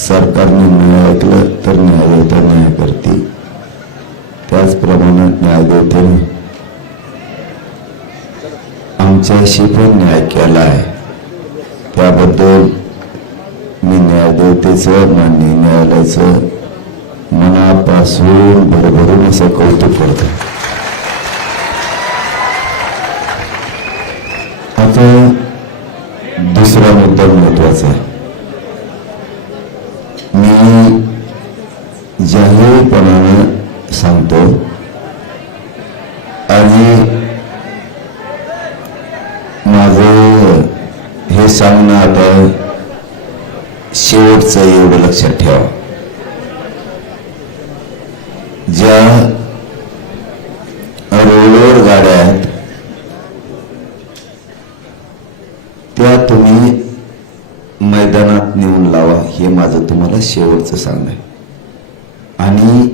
सरकारने न्याय ऐकलं तर न्यायदेवता न्याय करते, त्याचप्रमाणे न्यायदेवतेने आमच्याशी पण न्याय केला आहे। त्याबद्दल मी न्यायदेवतेचं माननीय न्यायालयाचं मनापासून भरभरून असं कौतुक करतो। आता दुसरा मुद्दा महत्वाचा आहे। मी जाहीरपणाने सांगतो आणि माझं हे सांगणं आता शेवटचं एवढं लक्षात ठेवा, ज्या रोडवर गाड्या आहेत त्या तुम्ही मैदानात नेऊन लावा, हे माझं तुम्हाला शेवटचं सांगणं आहे। आणि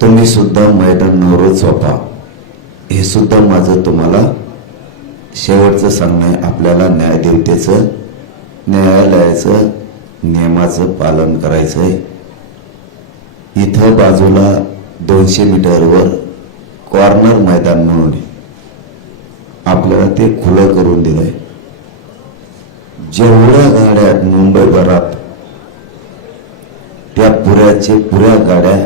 तुम्ही सुद्धा मैदानावर झोपा, हे सुद्धा माझं तुम्हाला शेवटचं सांगणं आहे। आपल्याला न्यायदेवतेचं न्यायालयाचं नियमाचं पालन करायचं आहे। इथं बाजूला 200 मीटरवर कॉर्नर मैदान म्हणून आपल्याला ते खुलं करून दिलंय। जेवढ्या गाड्या मुंबईभरात त्या पुऱ्या गाड्या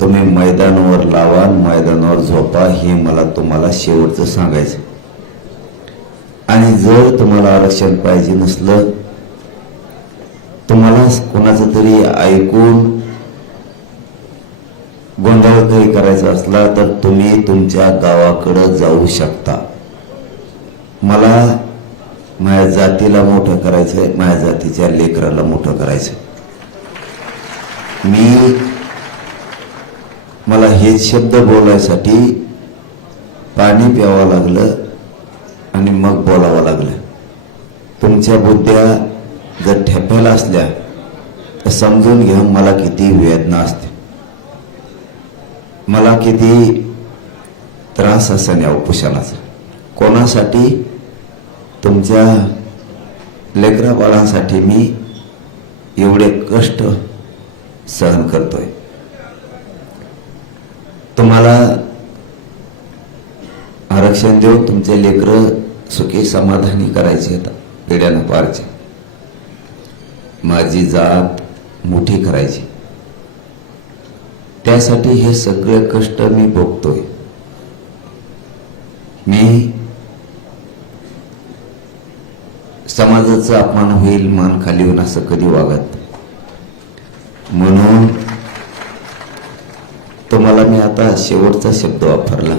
तुम्ही मैदानावर लावा, मैदानावर झोपा, हे मला तुम्हाला शेवटचं सांगायचं। आणि जर तुम्हाला आरक्षण पाहिजे नसलं, तुम्हाला कोणाचं तरी ऐकून गोंधळ काही करायचा असला तर तुम्ही तुमच्या गावाकडे जाऊ शकता। मला माझ्या जातीला मोठं करायचंय, माझ्या जातीच्या लेकराला मोठं करायचंय। मला हे शब्द बोलायसाठी पाणी प्यावं लागलं आणि मग बोलावं लागलं। तुमच्या बुद्ध्या जर ठेप्याला असल्या तर समजून घ्या मला किती वेदना असते, मला किती त्रास असेल या उपोषणाचा। कोणासाठी? तुमच्या लेकरा बाळांसाठी मी एवढे कष्ट सहन करतोय। तुम्हाला आरक्षण देऊन तुमचे लेकरं सुखी समाधानी करायचे, पिढ्यानं पारचे, माझी जात मोठी करायची, त्यासाठी हे सगळे कष्ट मी भोगतोय। मी समाजाचा अपमान होईल, मान खाली होईल असं कधी वागत, म्हणून तुम्हाला मी आता शेवटचा शब्द वापरला।